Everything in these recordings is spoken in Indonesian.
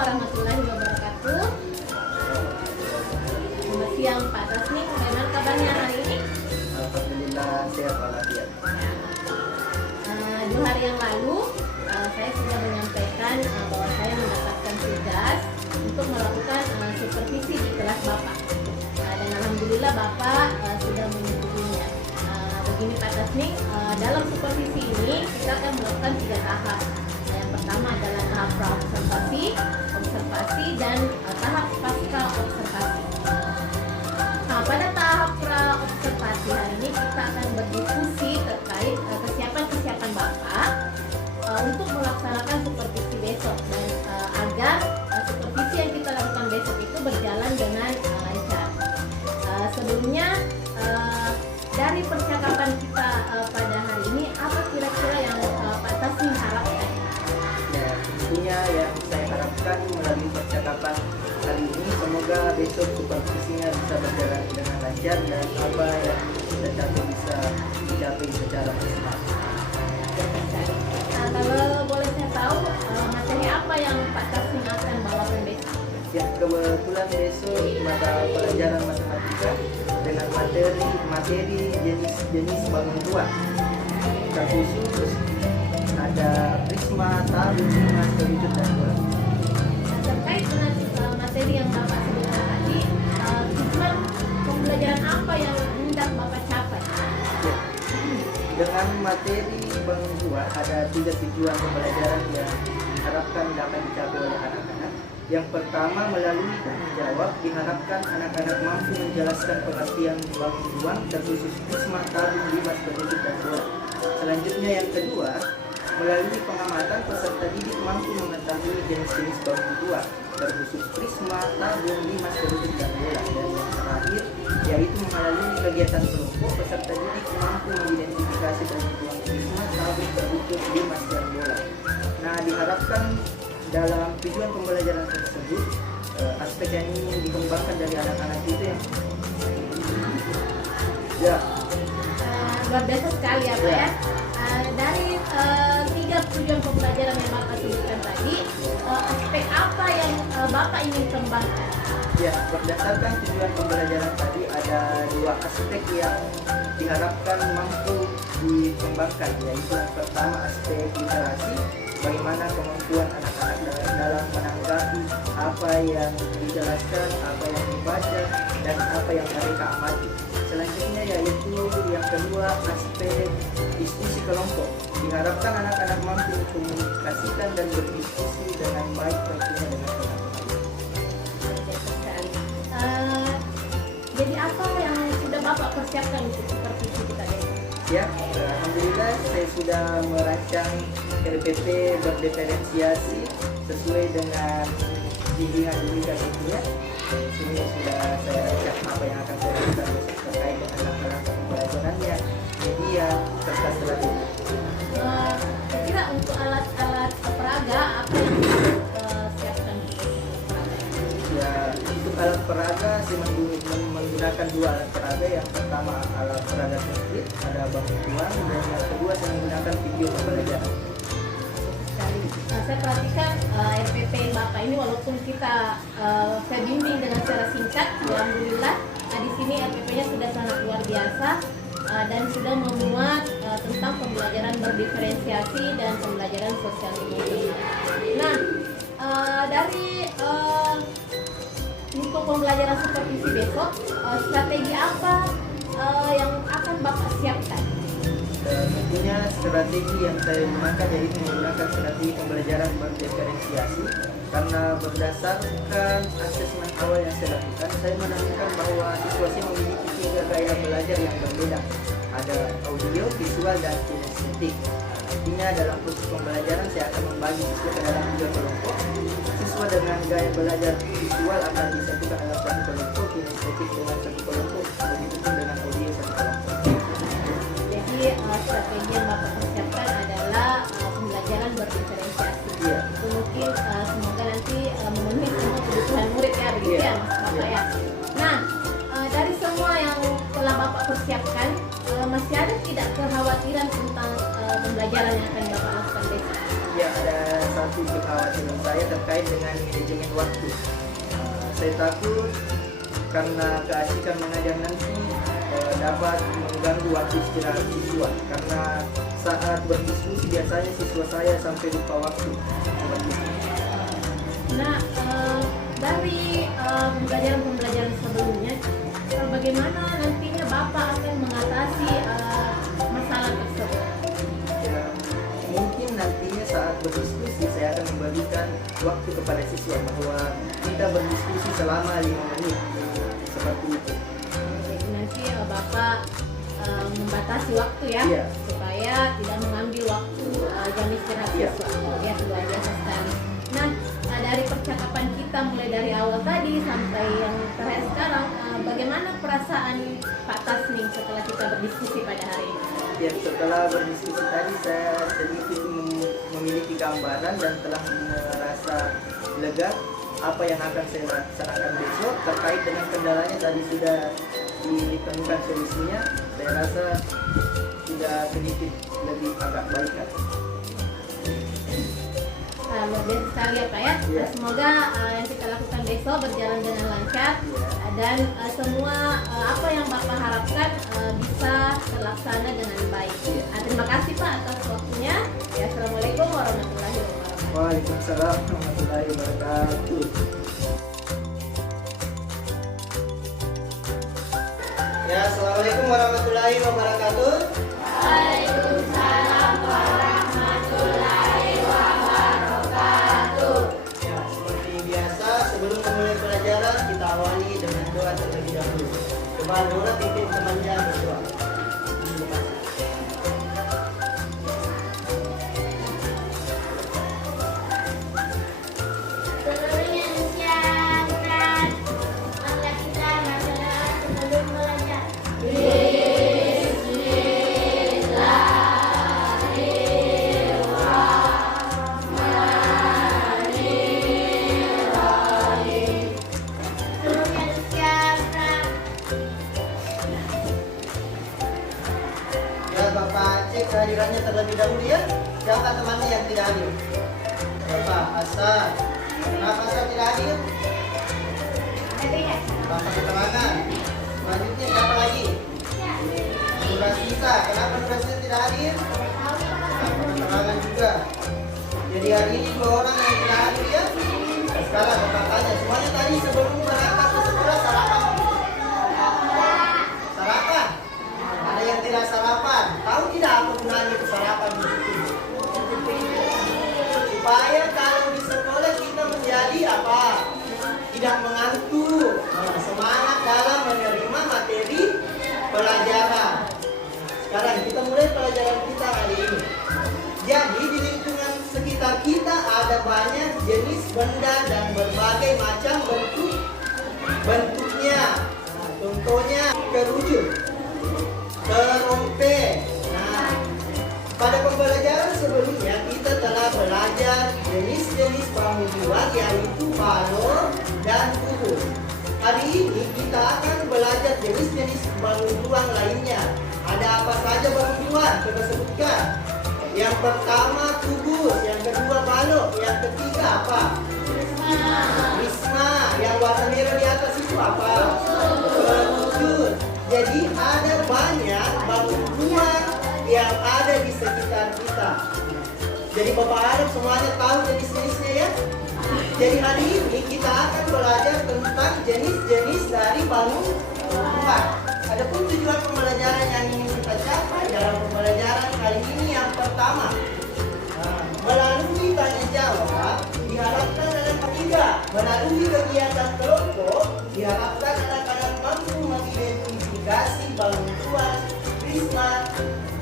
warahmatullahi wabarakatuh. Selamat siang Pak Tasmi, bagaimana kabarnya hari ini? Alhamdulillah sehat walafiat. 2 hari yang lalu saya sudah menyampaikan bahwa saya mendapatkan tugas untuk melakukan supervisi di kelas Bapak. Dan alhamdulillah Bapak sudah menyetujuinya. Begini Pak Tasmi, dalam supervisi ini kita akan melakukan 3 tahap. Yang pertama adalah tahap pra-observasi, observasi, dan tahap pasca observasi. Pada tahap pra-observasi hari ini kita akan berdiskusi terkait kesiapan Bapak untuk melaksanakan supervisi besok, dan agar supervisi yang kita lakukan besok itu berjalan dengan lancar. Sebelumnya dari percakapan kita pada hari ini, apa kira-kira yang Pak Tasmi harapkan? Ya, tentunya yang saya harapkan melalui percakapan kali ini, semoga besok supervisinya bisa berjalan dengan lancar dan apa yang kita capai bisa dicapai secara maksimal. Kalau boleh saya tahu materi apa yang Pak Tasmi akan bawakan besok? Ya, kebetulan besok mata pelajaran matematika dengan materi jenis bangun tua. Khusus ada prisma, tabung, limas, kerucut, dan bola. Terkait dengan materi yang Bapak sebutkan tadi, tujuan pembelajaran apa yang hendak Bapak capai? Ya, dengan materi bangun tua ada 3 tujuan pembelajaran yang diharapkan dapat dicapai oleh anak-anak. Yang pertama, melalui tanya jawab diharapkan anak-anak mampu menjelaskan pengertian bangun ruang terkhusus prisma, tabung, limas, kerucut, dan bola. Selanjutnya yang kedua, melalui pengamatan peserta didik mampu mengetahui jenis-jenis bangun tua terkhusus prisma, tabung, limas, kerucut, dan bola. Dan yang terakhir yaitu melalui kegiatan kelompok peserta didik mampu mengidentifikasi bangun ruang prisma, tabung, kerucut, limas, dan bola. Nah, diharapkan dalam tujuan pembelajaran tersebut aspek yang ingin dikembangkan dari anak-anak itu ya. Luar biasa sekali ya Pak ya. Dari 3 tujuan pembelajaran yang Bapak sebutkan tadi, aspek apa yang Bapak ingin kembangkan? Ya, berdasarkan tujuan pembelajaran tadi ada 2 aspek yang diharapkan mampu dikembangkan, yaitu yang pertama aspek literasi, bagaimana kemampuan anak-anak dalam menanggapi apa yang dijelaskan, apa yang dibaca, dan apa yang mereka amati. Selanjutnya yaitu yang kedua aspek diskusi kelompok, diharapkan anak-anak mampu mengkomunikasikan dan berdiskusi dengan baik tentunya dengan teman-teman. Jadi apa yang sudah Bapak persiapkan untuk supervisi kita besok? Ya, alhamdulillah saya sudah merancang LPP berdiferensiasi sesuai dengan bimbingan tentunya. Di sini sudah saya rancang apa yang akan saya lakukan besok terkait dengan langkah-langkah pembelajarannya, media, serta strategi. Kira untuk alat-alat peraga apa yang siapkan? Ya, untuk alat peraga saya menggunakan 2 alat peraga. Yang pertama alat peraga sempit, ada bangun ruang, dan yang kedua saya menggunakan video pembelajaran. Saya perhatikan RPP Bapak ini walaupun saya bimbing dengan secara singkat, alhamdulillah di sini RPP-nya sudah sangat luar biasa dan sudah memuat tentang pembelajaran berdiferensiasi dan pembelajaran sosial media. Nah, dari untuk pembelajaran supervisi besok, strategi apa yang akan Bapak siapkan? Tentunya strategi yang saya gunakan yaitu menggunakan strategi pembelajaran berdiferensiasi, karena berdasarkan asesmen awal yang saya lakukan, saya menemukan bahwa siswa memiliki 3 gaya belajar yang berbeda, ada audio, visual, dan kinestetik. Artinya dalam proses pembelajaran saya akan membagi siswa ke dalam 3 kelompok. Siswa dengan gaya belajar visual akan disatukan dalam 1 kelompok, kinestetik dengan 1 kelompok, begitu pun dengan audio 1 kelompok. Jadi strategi yang Bapak persiapkan adalah pembelajaran berdiferensiasi. Iya. Itu mungkin semoga nanti memenuhi semua kebutuhan murid ya, begitu Iya. ya Mas Bapak ya. Nah, dari semua yang telah Bapak persiapkan, masih ada tidak kekhawatiran tentang pembelajaran yang akan Bapak lakukan besok? Ya, ada satu kekhawatiran saya terkait dengan manajemen waktu. Saya takut karena keasikan mengajar nanti dapat mengganggu waktu istirahat siswa, karena saat berdiskusi biasanya siswa saya sampai lupa waktu. Nah, dari pembelajaran sebelumnya, bagaimana nantinya Bapak akan mengatasi masalah tersebut? Ya, mungkin nantinya saat berdiskusi saya akan memberikan waktu kepada siswa bahwa kita berdiskusi selama 5 menit, seperti itu. Jadi nanti Bapak membatasi waktu ya, Iya. supaya tidak mengambil waktu jam istirahat Iya. siswa. Ya, luar biasa sekali. Nah, dari percakapan kita mulai dari awal tadi sampai yang terakhir sekarang, bagaimana perasaan Pak Tasnim setelah kita berdiskusi pada hari ini? Ya, setelah berdiskusi tadi saya sedikit memiliki gambaran dan telah merasa lega apa yang akan saya laksanakan besok. Terkait dengan kendalanya tadi sudah ditemukan solusinya. Saya rasa sudah sedikit lebih agak baik kan. Luar biasa sekali ya Pak ya. Iya. Semoga yang kita lakukan besok berjalan dengan lancar, Iya. dan semua apa yang Bapak harapkan bisa terlaksana dengan baik. Iya. Terima kasih Pak atas waktunya. Ya, Assalamualaikum warahmatullahi wabarakatuh. Waalaikumsalam warahmatullahi wabarakatuh. Ya, assalamualaikum warahmatullahi wabarakatuh. Ya, seperti biasa sebelum memulai pelajaran kita awali dengan doa terlebih dahulu. Coba Nora pimpin temannya berdoa. Ya, Bapak cek kehadirannya terlebih dahulu ya. Siapa temannya yang tidak hadir? Bapak Hasan. Kenapa Hasan tidak hadir? Bapak keterangan. Selanjutnya siapa lagi? Nurasisa. Kenapa Nurasisa tidak hadir? Bapak keterangan juga. Jadi hari ini 2 orang yang tidak hadir ya. Sekarang Bapak tanya, semuanya tadi sebelum berangkat ke sekolah sarapan? Sarapan? Ada yang tidak sarapan? Tahu tidak apa gunanya itu sarapan di situ? Supaya kalau di sekolah kita menjadi apa? Tidak mengantuk, semangat dalam menerima materi pelajaran. Sekarang kita mulai pelajaran kita hari ini. Jadi di lingkungan sekitar kita ada banyak jenis benda dan berbagai macam bentuknya. Nah, contohnya kerucut, terompet. Nah, pada pembelajaran sebelumnya kita telah belajar jenis-jenis pembunuhan yaitu balon dan kubus. Hari ini kita akan belajar jenis-jenis balon lainnya. Ada apa saja balon? Coba sebutkan. Yang pertama kubus, yang kedua balon, yang ketiga apa? Risma. Yang warna merah di atas itu apa? Kerucut. Jadi ada banyak balon yang ada di sekitar kita. Jadi Bapak harap semuanya tahu jenis-jenisnya ya. Jadi hari ini kita akan belajar tentang jenis-jenis dari balon. Adapun tujuan pembelajaran yang ingin kita capai dalam pembelajaran kali ini yang pertama, melalui tanya jawab diharapkan anak ketiga, melalui kegiatan kelompok diharapkan anak-anak mampu mengidentifikasi bantuan, prisma,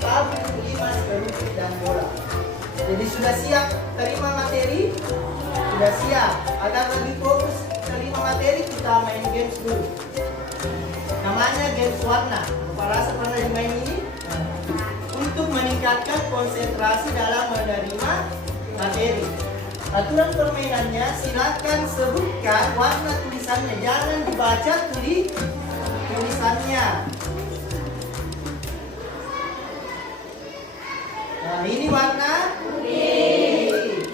tabung, limas, kerucut, dan bola. Jadi sudah siap terima materi? Sudah siap. Agar lebih fokus terima materi kita main games dulu. Namanya games warna. Bapak rasa pernah dimain ini? Untuk meningkatkan konsentrasi dalam menerima materi. Aturan permainannya, silakan sebutkan warna tulisannya. Jangan dibaca tulisannya. Nah, ini warna putih.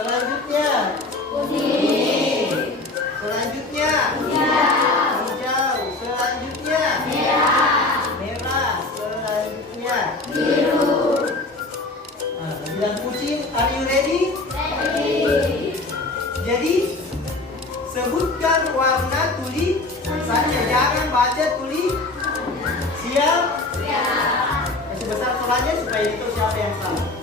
Selanjutnya kuning. Selanjutnya hijau. Selanjutnya merah. Selanjutnya biru. Nah, bilang kucing, are you ready? Jadi sebutkan warna tulisannya, jangan baca tulis. Siap? Kasih besar suaranya supaya itu siapa yang salah.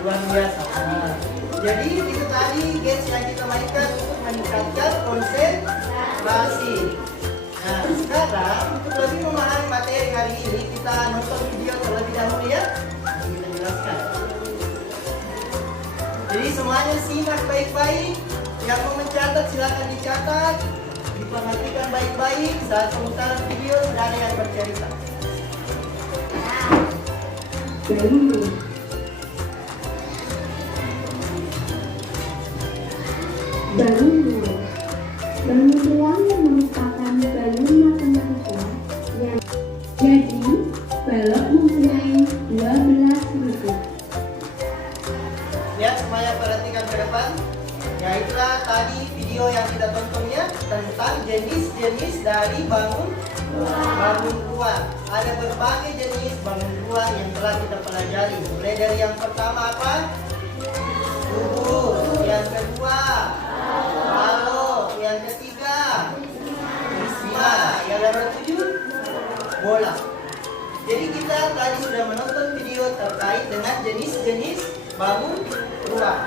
Luar biasa. Nah, jadi itu tadi games yang kita mainkan untuk meningkatkan konsentrasi. Nah, sekarang untuk lebih memahami materi hari ini kita nonton video terlebih dahulu ya. Nanti kita jelaskan. Jadi semuanya simak baik-baik. Yang mau mencatat silakan dicatat. Diperhatikan baik-baik saat pemutaran video sudah ada yang bercerita. Balon dua. Balon ruang yang merupakan balon matematika yang jadi balok mempunyai 12 rute. Lihat semuanya, perhatikan ke depan. Ya itulah tadi video yang kita tonton ya, tentang jenis-jenis dari bangun ruang. Ada berbagai jenis bangun ruang yang telah kita pelajari. Mulai dari yang pertama apa? Kubus. Yang kedua balok. Yang ketiga prisma. Yang nomor 7 bola. Jadi kita tadi sudah menonton video terkait dengan jenis-jenis bangun ruang.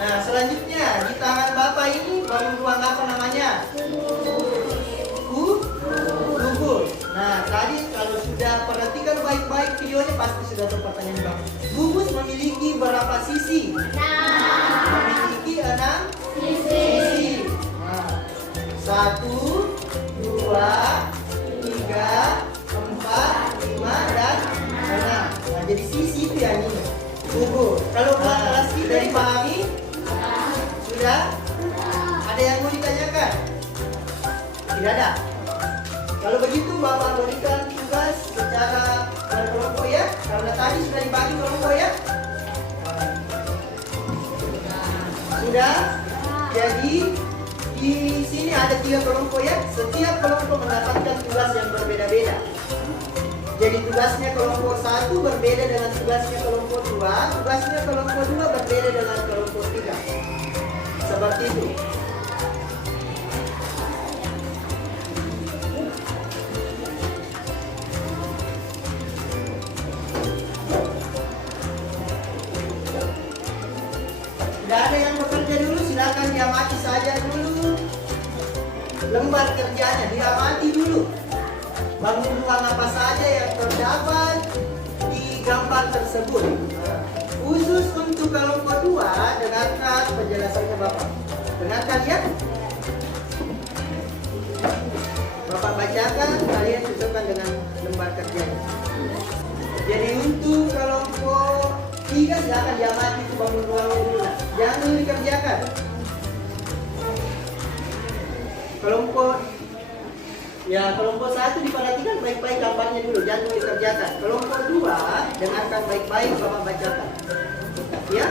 Nah, selanjutnya di tangan Bapak ini bangun ruang apa namanya? Kubus. Nah, tadi kalau sudah perhatikan baik-baik videonya pasti sudah tahu pertanyaan Bang. Kubus memiliki berapa sisi? Memiliki 6 sisi. Nah, 1, 2, 3, 4, 5, dan 6. Nah, jadi sisi itu yang ini. Kubus. Kalau kelas kita dipahami? Sudah? Ada yang mau ditanyakan? Tidak ada. Kalau begitu Bapak berikan tugas secara berkelompok ya. Karena tadi sudah dibagi kelompok ya. Sudah? Jadi di sini ada 3 kelompok ya. Setiap kelompok mendapatkan tugas yang berbeda-beda. Jadi tugasnya kelompok 1 berbeda dengan tugasnya kelompok 2. Tugasnya kelompok 2 berbeda dengan kelompok 3. Seperti itu. Tidak ada yang bekerja dulu, silakan diamati saja dulu. Lembar kerjanya diamati dulu. Bangun ruang apa saja yang terdapat di gambar tersebut. Khusus untuk kelompok 2, dengarkan penjelasannya Bapak. Dengarkan ya. Bapak bacakan, kalian cocokkan dengan lembar kerjanya. Jadi untuk kelompok 3 silakan diamati itu bangun ruangnya dulu. Jangan dulu dikerjakan. Kelompok 1 diperhatikan baik-baik gambarnya dulu, jangan dulu dikerjakan. Kelompok 2 dengarkan baik-baik, Bapak bacakan. Ya.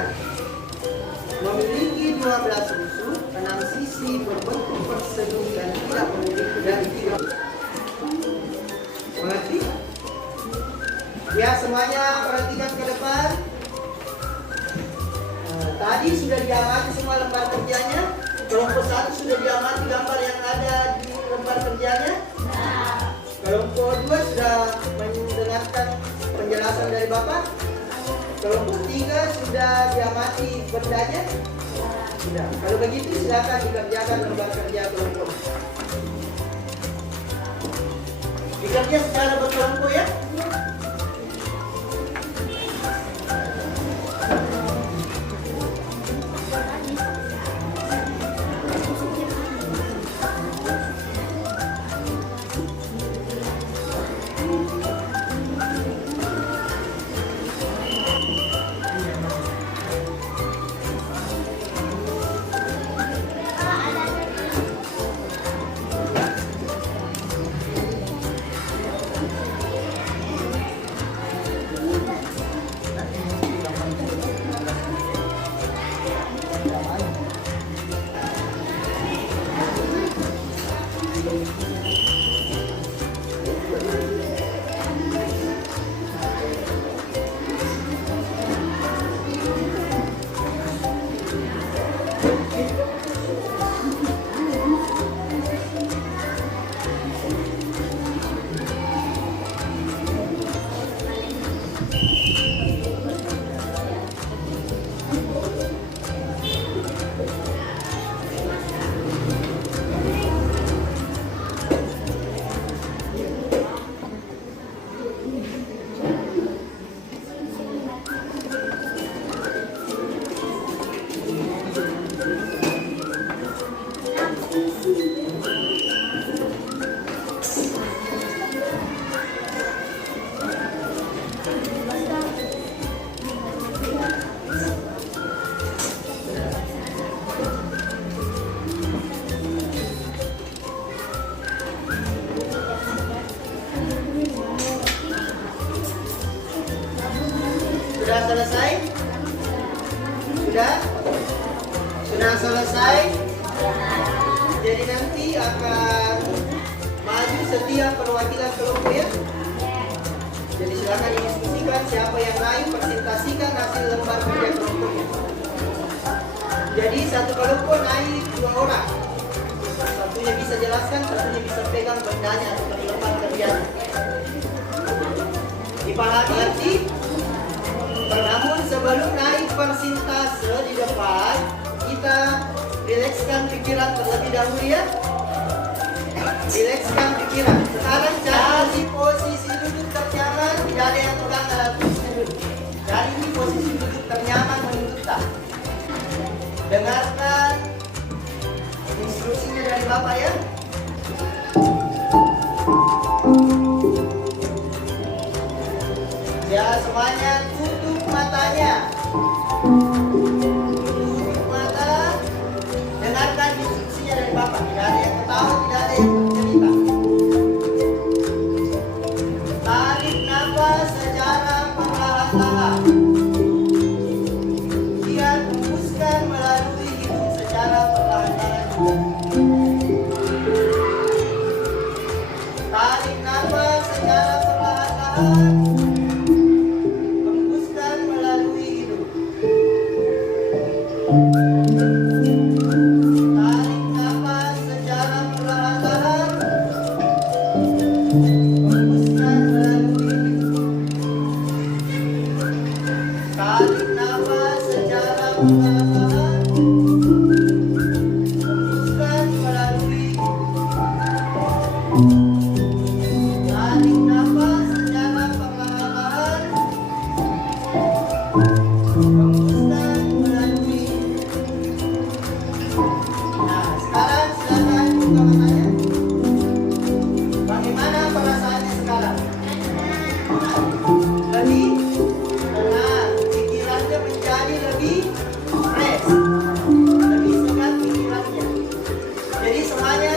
Memiliki 12 rusuk, 6 sisi berbentuk persegi dan tidak memiliki dari 3. Mengerti? Ya, semuanya perhatikan ke depan. Tadi sudah diamati semua lembar kerjanya. Kelompok 1 sudah diamati gambar yang ada di lembar kerjanya. Kelompok 2 sudah mendengarkan penjelasan dari Bapak. Kelompok 3 sudah diamati bendanya. Sudah. Kalau begitu silakan dikerjakan lembar kerja kelompok. Dikerja secara berkelompok ya. Sudah selesai? Sudah? Sudah selesai? Jadi nanti akan maju setiap perwakilan kelompok ya. Jadi silakan didiskusikan siapa yang naik, presentasikan hasil lembar kerja kelompoknya. Jadi satu kelompok naik 2 orang. Satunya bisa jelaskan, satunya bisa pegang bendanya atau lembar kerjanya. Dipahami arti? Namun sebelum naik persentase di depan, kita rilekskan pikiran terlebih dahulu ya. Rilekskan pikiran. Sekarang cari posisi duduk ternyaman, tidak ada yang pegang alat tulisnya dulu. Cari ini posisi duduk ternyaman menurut tak. Dengarkan instruksinya dari Bapak ya. Ya semuanya tutup matanya. Tutup mata. Dengarkan instruksinya dari Bapak. Tidak ada yang ketawa, tidak ada yang bercerita. Tarik nafas secara perlahan-lahan. Dia hembuskan melalui hidung secara perlahan-lahan juga. Tarik nafas secara perlahan-lahan. Tarik nafas secara perlahan-lahan. Hembuskan melalui hidung. Tarik nafas secara perlahan-lahan. Hembuskan melalui hidung. Tarik nafas secara perlahan-lahan. Hembuskan melalui. Nah, sekarang silakan buka matanya. Bagaimana perasaannya sekarang? Lebih tenang, pikirannya menjadi lebih fresh, lebih segar pikirannya. Jadi semuanya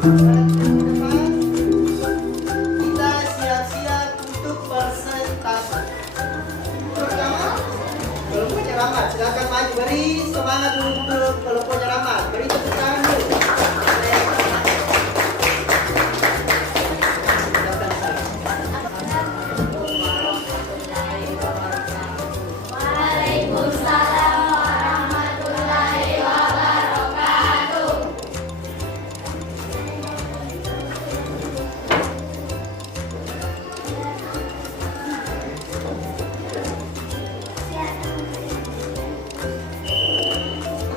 depan, kita siap-siap untuk persentase. Pertama, kelompoknya ramah, silakan maju. Beri semangat untuk kelompoknya ramah. Beri tepuk tangan dulu. Waalaikumsalam warahmatullahi wabarakatuh.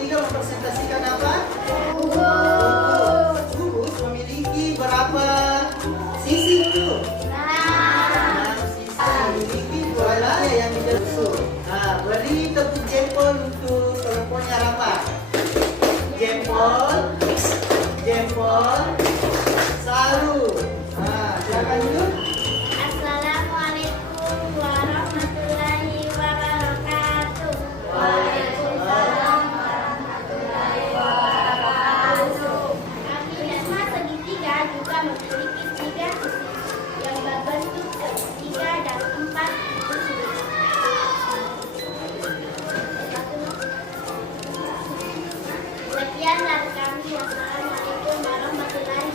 Tiga mempresentasikan apa? Gugus memiliki berapa sisi dulu? 6 sisi. Memiliki 2 layar yang dijatuh. Nah, beri tepuk jempol untuk kelompoknya Rama. Jempol, jempol, salut. Nah, silakan duduk. Assalamualaikum warahmatullahi wabarakatuh. Kaki dasar segitiga juga memiliki 3 sisi yang berbentuk segitiga dan 4 sisi. Sekian dari kami. Wassalamualaikum warahmatullahi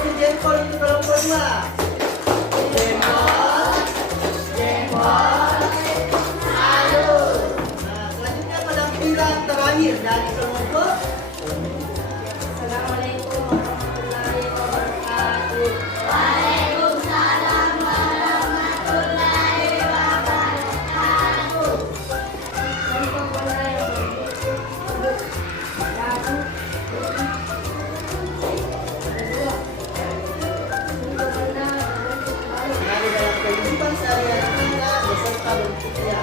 dulu jempol untuk kelompok 2. Jempol, jempol, halus. Nah, selanjutnya penampilan terakhir dari kelompok. Assalamualaikum warahmatullahi wabarakatuh. Waalaikumsalam warahmatullahi wabarakatuh. Contoh bola yang bagus. Lagu. Kedua. Contoh bola Nah, di dalam kehidupan sehari-hari kita beserta bentuknya.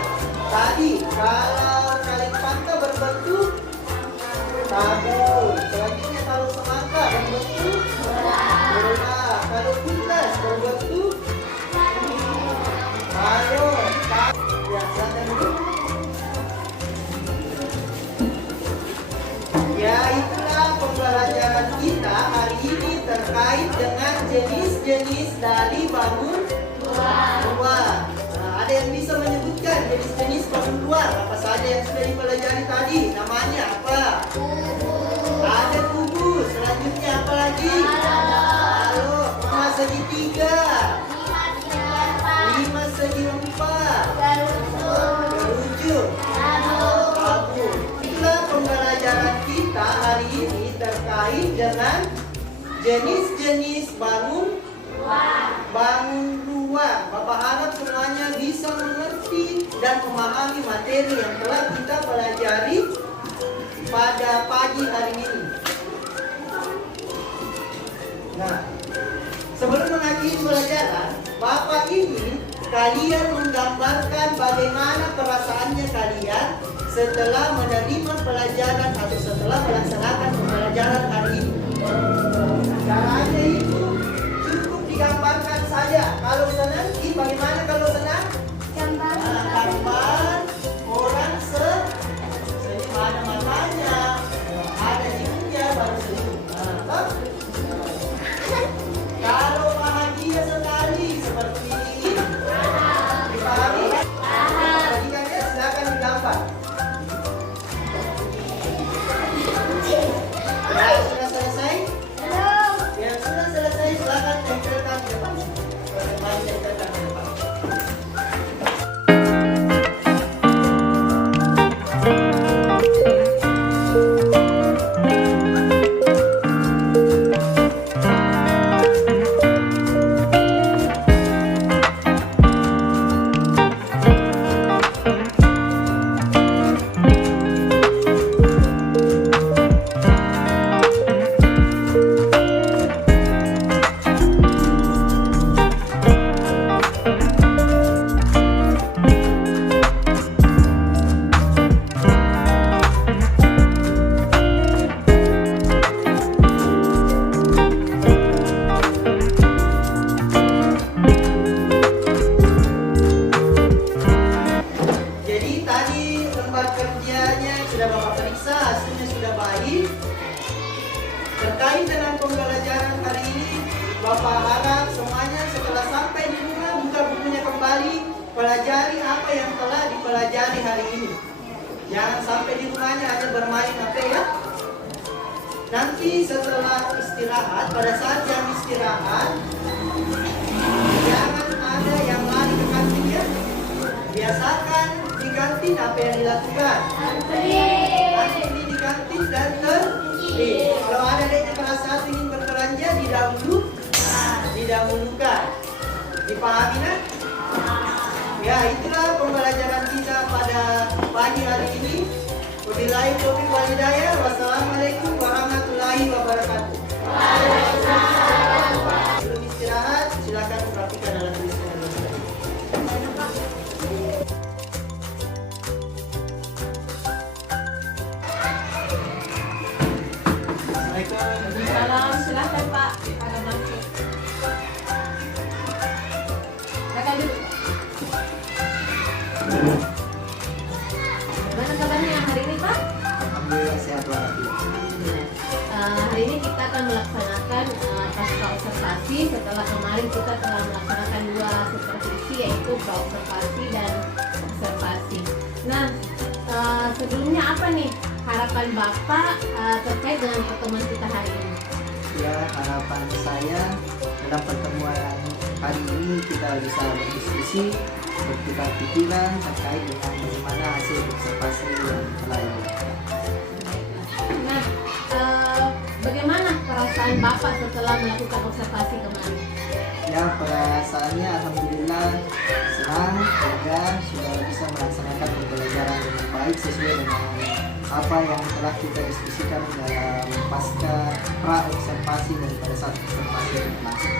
Tadi kalau kaleng pangka berbentuk tabung. Selanjutnya kalau semangka berbentuk bola. Kalau kutas berbentuk balon. Ya, silakan dulu. Ya, itulah pembelajaran kita hari ini terkait dengan jenis-jenis dari bangun luar. Nah, ada yang bisa menyebutkan jenis-jenis bangun luar apa saja yang sudah dipelajari tadi? Namanya apa? Ada kubus. Selanjutnya apa lagi? Balok. 5 segi 3, 5 segi 4, gerujuk, tabung. Itulah pembelajaran kita hari ini terkait dengan jenis-jenis bangun luar. Bapak harap semuanya bisa mengerti dan memahami materi yang telah kita pelajari pada pagi hari ini. Nah, sebelum mengakhiri pelajaran, Bapak ingin kalian menggambarkan bagaimana perasaannya kalian setelah menerima pelajaran atau setelah melaksanakan pembelajaran hari ini. Caranya itu cukup digambarkan saja. Kalau senang, bagaimana kalau senang? Gambar orang senyum, ada matanya, ada hidungnya, baru senyum. Nah, kalau bahagia sekali seperti ini, dipahami? Bagiannya silakan digambar. Ya, sudah selesai? Ya, sudah selesai. Silakan tempelkan di depan. Mari tempelkan di depan. Jadi tadi lembar kerjanya sudah Bapak periksa, hasilnya sudah baik. Terkait dengan pembelajaran hari ini, Bapak harap semuanya setelah sampai di rumah buka bukunya kembali, pelajari apa yang telah dipelajari hari ini. Jangan sampai di rumahnya hanya bermain HP ya. Nanti setelah istirahat, pada saat jam istirahat, jangan ada yang lari ke kantin ya. Biasakan di kantin apa yang dilakukan? Antri di kantin dan tertib. Kalau ada yang kelas satu ingin berbelanja, didahulukan. Dipahami kan? Ya, itulah pembelajaran kita pada pagi hari ini. Wabillahi taufiq wal hidayah. Wassalamualaikum warahmatullahi wabarakatuh. Sebelum istirahat, silakan perhatikan dalam tulisan yang tadi. Assalamualaikum. Salam, silahkan Pak. Ada masuk. Silakan duduk. Gimana kabarnya hari ini Pak? Alhamdulillah sehat walafiat. Hari ini kita akan melaksanakan pasca observasi setelah kemarin kita telah melaksanakan 2 supervisi, yaitu praobservasi dan observasi. Nah, sebelumnya apa nih harapan Bapak terkait dengan pertemuan kita hari ini? ya harapan saya dalam pertemuan hari ini kita bisa berdiskusi, bertukar pikiran terkait dengan bagaimana hasil observasi yang telah dilakukan. Nah, bagaimana perasaan Bapak setelah melakukan observasi kemarin? Ya, perasaannya alhamdulillah senang, lega, sudah bisa melaksanakan pembelajaran dengan baik sesuai dengan apa yang telah kita diskusikan dalam pasca pra observasi dan pada saat observasi berlangsung.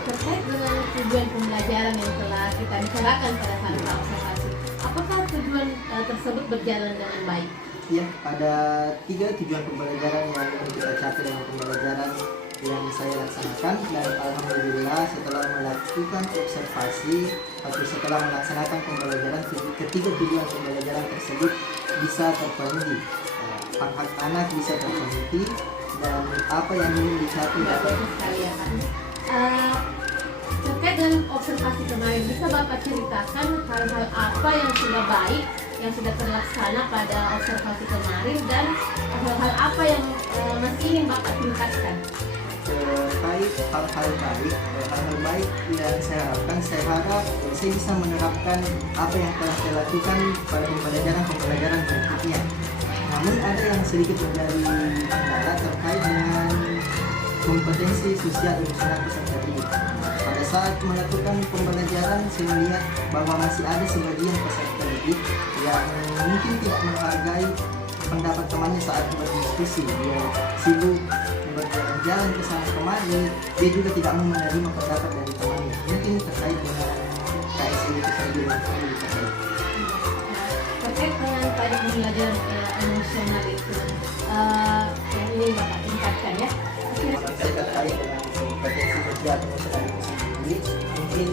Terkait dengan tujuan pembelajaran yang telah kita bicarakan pada saat pra observasi, apakah tujuan tersebut berjalan dengan baik? Ya, ada 3 tujuan pembelajaran yang ingin kita capai dengan pembelajaran yang saya laksanakan, dan alhamdulillah setelah melakukan observasi atau setelah melaksanakan pembelajaran, ketiga tujuan pembelajaran tersebut bisa terpenuhi. Hak-hak anak bisa terpenuhi dan apa yang ingin dicapai dapat Sekali ya Pak. Terkait dengan observasi kemarin, bisa Bapak ceritakan hal-hal apa yang sudah baik, yang sudah terlaksana pada observasi kemarin, dan hal-hal apa yang masih ingin Bapak tingkatkan? terkait hal-hal baik yang saya harapkan, saya harap saya bisa menerapkan apa yang telah saya lakukan pada pembelajaran berikutnya. Namun ada yang sedikit menjadi kendala terkait dengan kompetensi sosial emosional peserta didik. Pada saat melakukan pembelajaran, saya melihat bahwa masih ada sebagian peserta didik yang mungkin tidak menghargai pendapat temannya saat berdiskusi. Dia sibuk berjalan-jalan ke sana kemari, dia juga tidak mau menerima pendapat dari temannya. Mungkin terkait dengan KSI itu saja yang perlu diketahui. Terkait dengan pada pembelajaran emosional itu, yang ingin Bapak tingkatkan ya. Saya terkait dengan kompetensi sosial emosional itu sendiri, mungkin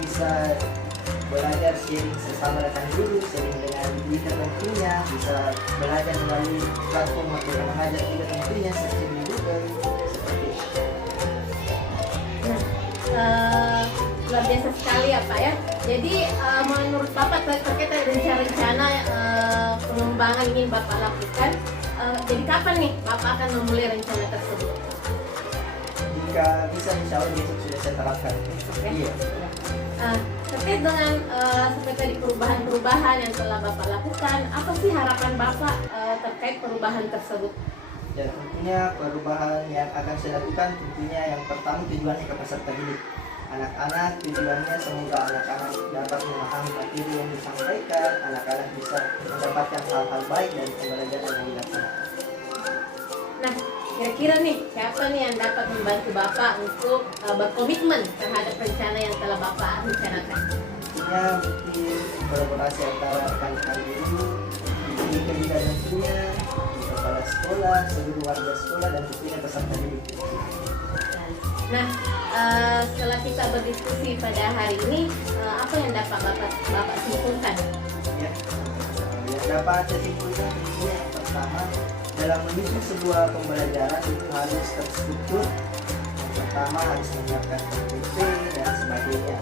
bisa belajar sharing sesama rekan guru, sharing dengan leader tentunya, bisa belajar melalui platform atau mengajar juga tentunya seperti di Google, seperti itu. Nah, luar biasa sekali ya Pak ya. Jadi menurut Bapak terkait dengan rencana pengembangan ingin Bapak lakukan, jadi kapan nih Bapak akan memulai rencana tersebut? Jika bisa, insya Allah besok sudah saya terapkan. Iya. Terkait dengan seperti tadi perubahan-perubahan yang telah Bapak lakukan, apa sih harapan Bapak terkait perubahan tersebut? Dan tentunya perubahan yang akan saya lakukan, tentunya yang pertama tujuannya ke peserta didik. Anak-anak, tujuannya semoga anak-anak dapat memahami materi yang disampaikan, anak-anak bisa mendapatkan hal-hal baik dari pembelajaran yang dilaksanakan. Nah, kira-kira nih siapa nih yang dapat membantu Bapak untuk berkomitmen terhadap rencana yang telah Bapak rencanakan? Tentunya mungkin kolaborasi antara rekan-rekan guru, guru pendidikan tentunya, kepala sekolah, seluruh warga sekolah, dan tentunya peserta didik. Nah, setelah kita berdiskusi pada hari ini, apa yang dapat Bapak simpulkan? Ya, yang dapat saya simpulkan tentunya yang pertama, dalam menyusun sebuah pembelajaran itu harus terstruktur. Yang pertama harus menyiapkan PPT dan sebagainya.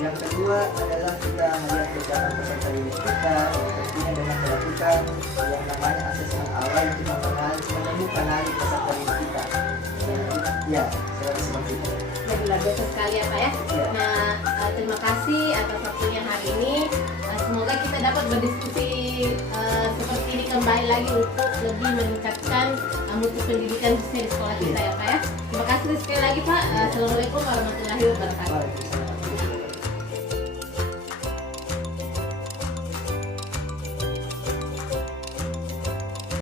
Yang kedua adalah kita melihat beberapa peserta didik kita, tentunya dengan melakukan yang namanya asesmen awal untuk mengenali peserta didik kita. Ya, seperti itu. Jadi luar biasa sekali ya Pak ya. Ya. Nah, terima kasih atas waktunya hari ini. Semoga kita dapat berdiskusi seperti ini kembali lagi untuk lebih meningkatkan mutu pendidikan khususnya di sekolah kita ya Pak ya. Terima kasih sekali lagi Pak. Assalamualaikum warahmatullahi wabarakatuh.